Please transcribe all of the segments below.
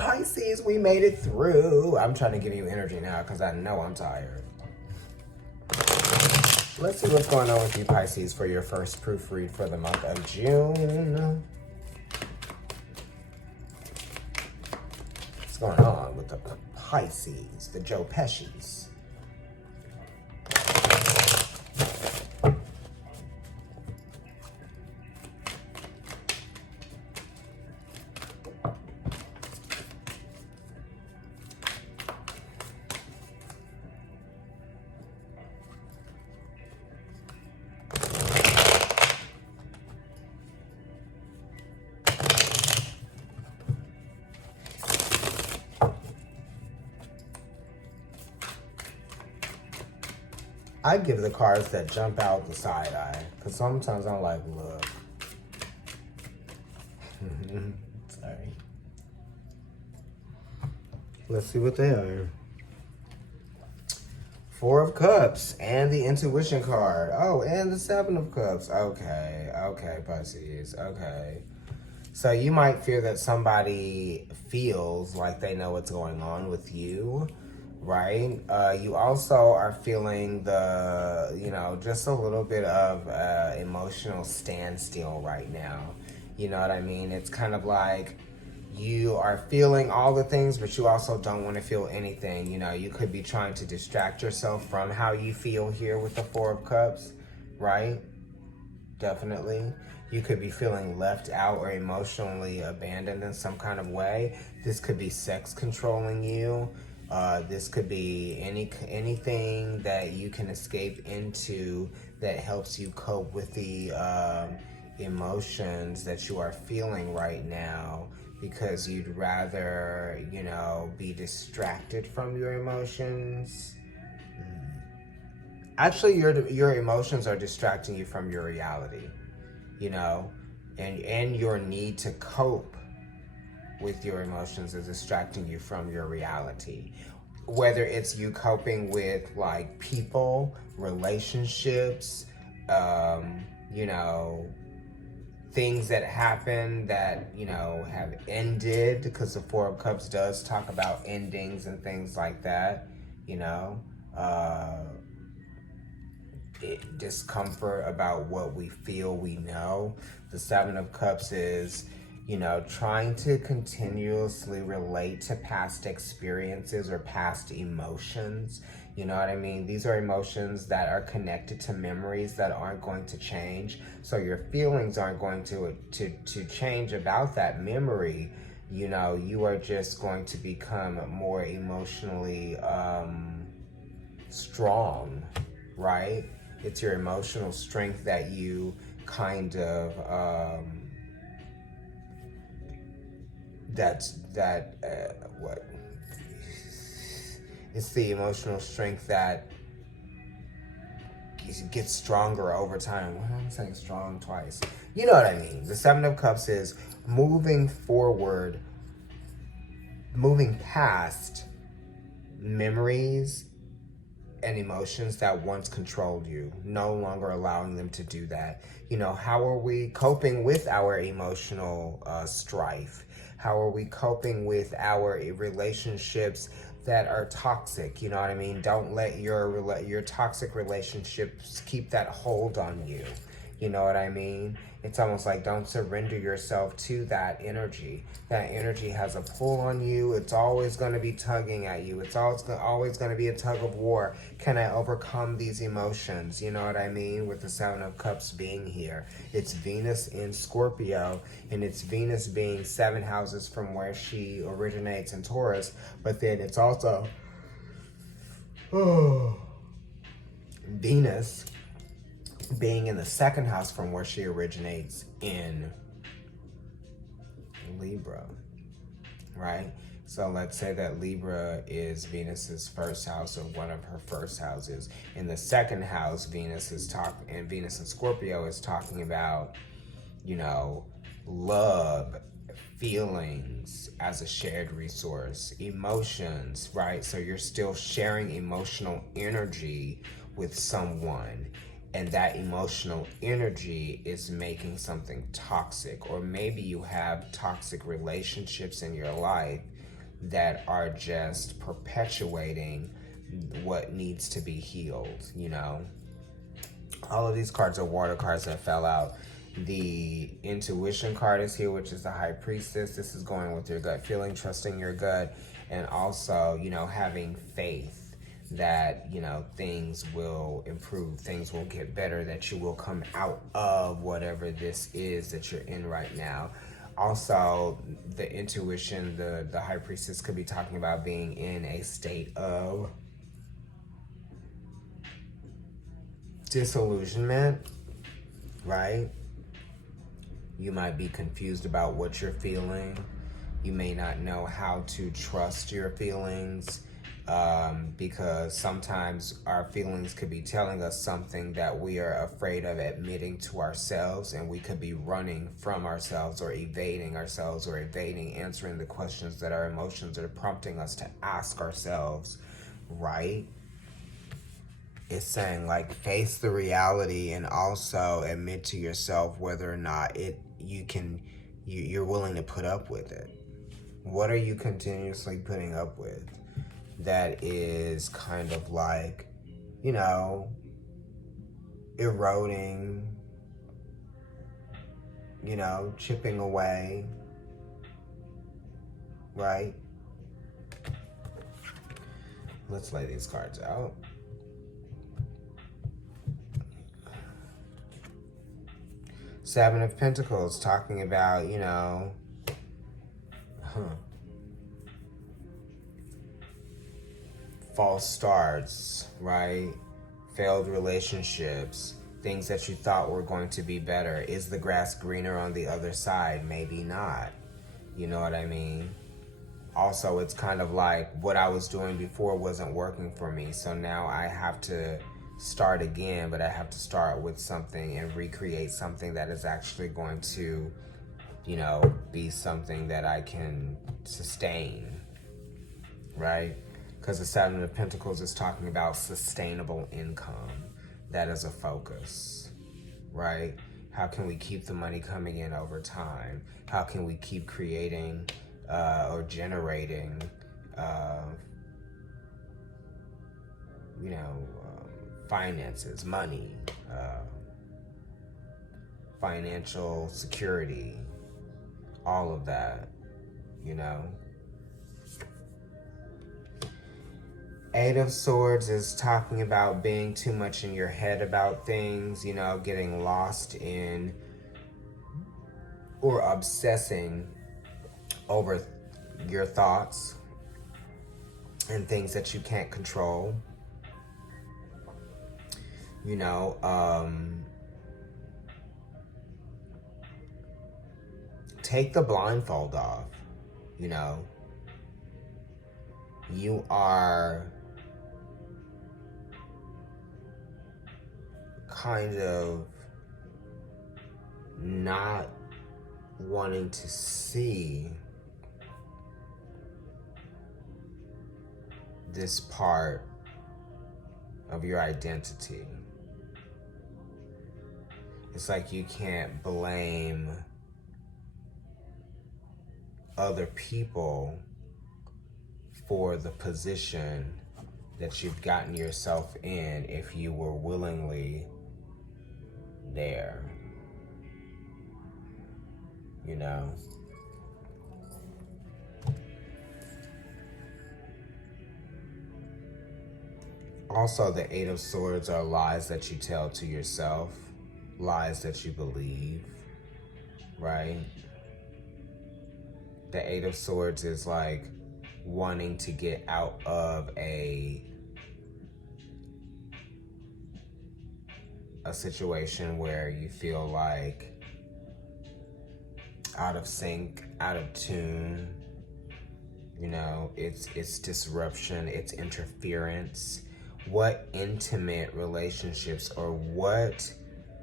Pisces, we made it through. I'm trying to give you energy now because I know I'm tired. Let's see what's going on with you, Pisces, for your first proofread for the month of June. What's going on with the Pisces, the Joe Pesci's? I give the cards that jump out the side eye, because sometimes I'm like, look. Sorry. Let's see what they are. Four of Cups and the Intuition card. Oh, and the Seven of Cups. Okay, Pisces, okay. So you might fear that somebody feels like they know what's going on with you. Right? You also are feeling just a little bit of emotional standstill right now. You know what I mean? It's kind of like you are feeling all the things, but you also don't want to feel anything. You know, you could be trying to distract yourself from how you feel here with the Four of Cups, right? Definitely. You could be feeling left out or emotionally abandoned in some kind of way. This could be sex controlling you. This could be anything that you can escape into that helps you cope with the emotions that you are feeling right now, because you'd rather, be distracted from your emotions. Actually, your emotions are distracting you from your reality, and your need to cope with your emotions is distracting you from your reality. Whether it's you coping with like people, relationships, things that happen that, have ended, because the Four of Cups does talk about endings and things like that, discomfort about what we feel we know. The Seven of Cups is, trying to continuously relate to past experiences or past emotions. You know what I mean? These are emotions that are connected to memories that aren't going to change. So your feelings aren't going to change about that memory. You are just going to become more emotionally strong, right? It's your emotional strength that you kind of it's the emotional strength that gets stronger over time. Well, I'm saying strong twice. You know what I mean? The Seven of Cups is moving forward, moving past memories and emotions that once controlled you, no longer allowing them to do that. How are we coping with our emotional strife? How are we coping with our relationships that are toxic? You know what I mean? Don't let your toxic relationships keep that hold on you. You know what I mean? It's almost like don't surrender yourself to that energy. That energy has a pull on you. It's always going to be tugging at you. It's always going to be a tug of war. Can I overcome these emotions? You know what I mean? With the Seven of Cups being here. It's Venus in Scorpio, and it's Venus being 7 houses from where she originates in Taurus. But then it's also Venus being in the 2nd house from where she originates in Libra, right? So let's say that Libra is Venus's 1st house, or one of her 1st houses. In the 2nd house, Venus in Scorpio is talking about, love, feelings as a shared resource, emotions, right? So you're still sharing emotional energy with someone, and that emotional energy is making something toxic, or maybe you have toxic relationships in your life that are just perpetuating what needs to be healed, you know? All of these cards are water cards that fell out. The intuition card is here, which is the high priestess. This is going with your gut feeling, trusting your gut, and also, you know, having faith that, you know, things will improve, things will get better, that you will come out of whatever this is that you're in right now. Also, the intuition, the high priestess could be talking about being in a state of disillusionment, right? You might be confused about what you're feeling. You may not know how to trust your feelings, because sometimes our feelings could be telling us something that we are afraid of admitting to ourselves, and we could be running from ourselves or evading answering the questions that our emotions are prompting us to ask ourselves, right? It's saying, like, face the reality and also admit to yourself whether or not you're willing to put up with it. What are you continuously putting up with that is kind of like, you know, eroding, you know, chipping away, right? Let's lay these cards out. Seven of Pentacles, talking about, you know, false starts, right? Failed relationships, things that you thought were going to be better. Is the grass greener on the other side? Maybe not. You know what I mean? Also, it's kind of like what I was doing before wasn't working for me, so now I have to start again, but I have to start with something and recreate something that is actually going to, you know, be something that I can sustain, right? Because the Seven of Pentacles is talking about sustainable income. That is a focus, right? How can we keep the money coming in over time? How can we keep creating or generating, you know, finances, money, financial security, all of that, you know. Eight of Swords is talking about being too much in your head about things, you know, getting lost in or obsessing over your thoughts and things that you can't control. You know, take the blindfold off, you know. You are kind of not wanting to see this part of your identity. It's like you can't blame other people for the position that you've gotten yourself in if you were willingly there, you know. Also, the Eight of Swords are lies that you tell to yourself, lies that you believe, right? The Eight of Swords is like wanting to get out of a situation where you feel like out of sync, out of tune, you know, it's disruption, it's interference. What intimate relationships or what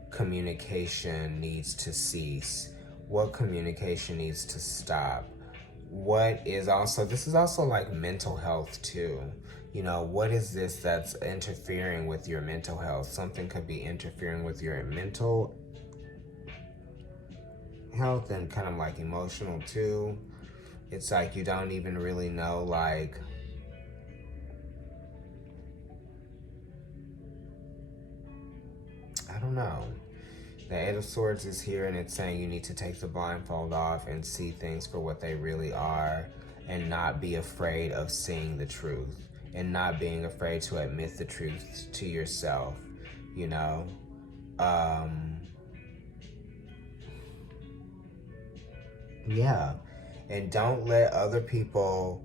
communication needs to cease? What communication needs to stop? What is also, this is also like mental health too. You know, what is this that's interfering with your mental health? Something could be interfering with your mental health and kind of like emotional too. It's like you don't even really know, like, I don't know. The Eight of Swords is here, and it's saying you need to take the blindfold off and see things for what they really are, and not be afraid of seeing the truth, and not being afraid to admit the truth to yourself, you know? Yeah. And don't let other people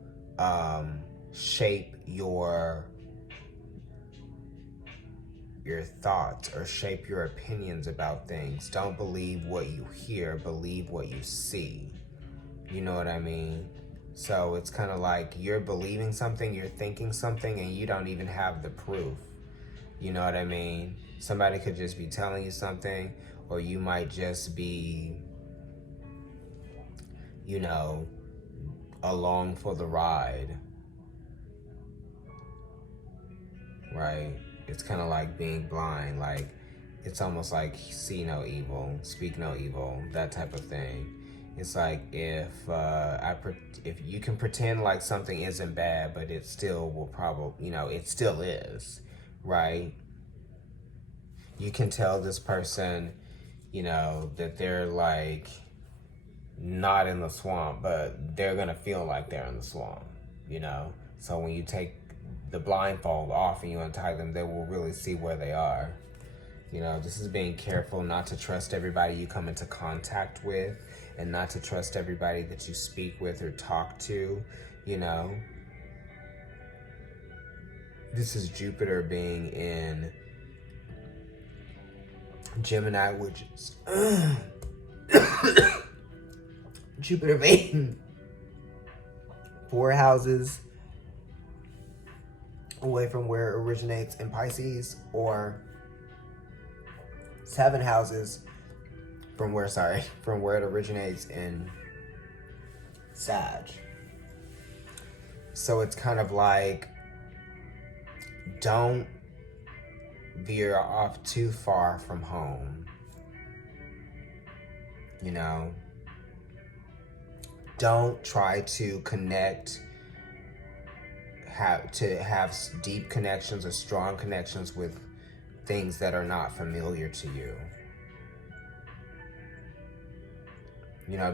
shape your thoughts or shape your opinions about things. Don't believe what you hear, believe what you see. You know what I mean? So it's kind of like you're believing something, you're thinking something, and you don't even have the proof. You know what I mean? Somebody could just be telling you something, or you might just be, you know, along for the ride. Right? It's kind of like being blind. Like, it's almost like see no evil, speak no evil, that type of thing. It's like if you can pretend like something isn't bad, but it still will probably, it still is, right? You can tell this person, that they're like not in the swamp, but they're gonna feel like they're in the swamp, So when you take the blindfold off and you untie them, they will really see where they are. This is being careful not to trust everybody you come into contact with, and not to trust everybody that you speak with or talk to, This is Jupiter being in Gemini, which is Jupiter being 4 houses away from where it originates in Pisces, or 7 houses from where it originates in Sag. So it's kind of like, don't veer off too far from home. Don't try to connect, have deep connections or strong connections with things that are not familiar to you.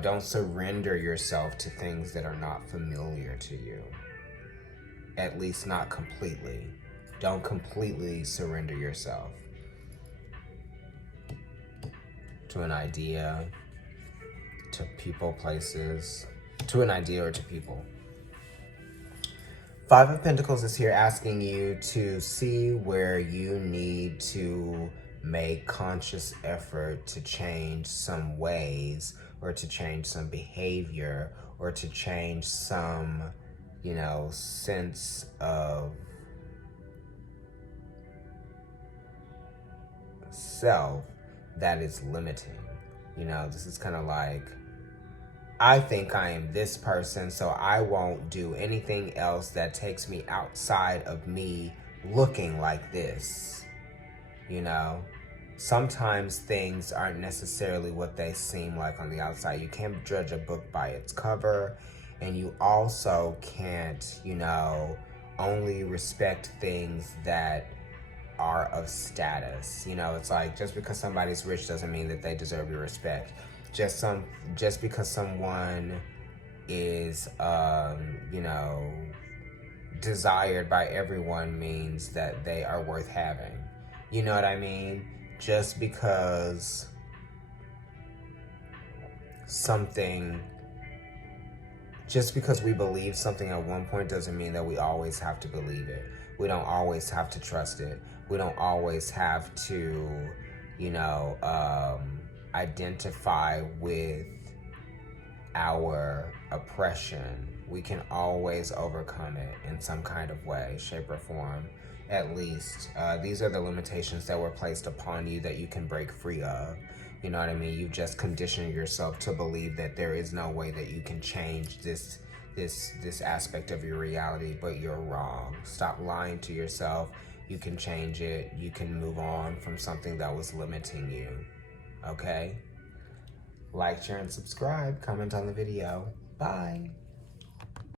Don't surrender yourself to things that are not familiar to you. At least not completely. Don't completely surrender yourself to an idea, to people, places, to an idea or to people. 5 of Pentacles is here asking you to see where you need to make conscious effort to change some ways, or to change some behavior, or to change some, sense of self that is limiting. This is kind of like, I think I am this person, so I won't do anything else that takes me outside of me looking like this. Sometimes things aren't necessarily what they seem like on the outside. You can't judge a book by its cover, and you also can't, only respect things that are of status. It's like, just because somebody's rich doesn't mean that they deserve your respect. Just because someone is, desired by everyone means that they are worth having. You know what I mean? Just because we believe something at one point doesn't mean that we always have to believe it. We don't always have to trust it. We don't always have to, identify with our oppression. We can always overcome it in some kind of way, shape, or form. At least, these are the limitations that were placed upon you that you can break free of. You know what I mean? You've just conditioned yourself to believe that there is no way that you can change this aspect of your reality, but you're wrong. Stop lying to yourself. You can change it. You can move on from something that was limiting you. Okay? Like, share, and subscribe. Comment on the video. Bye.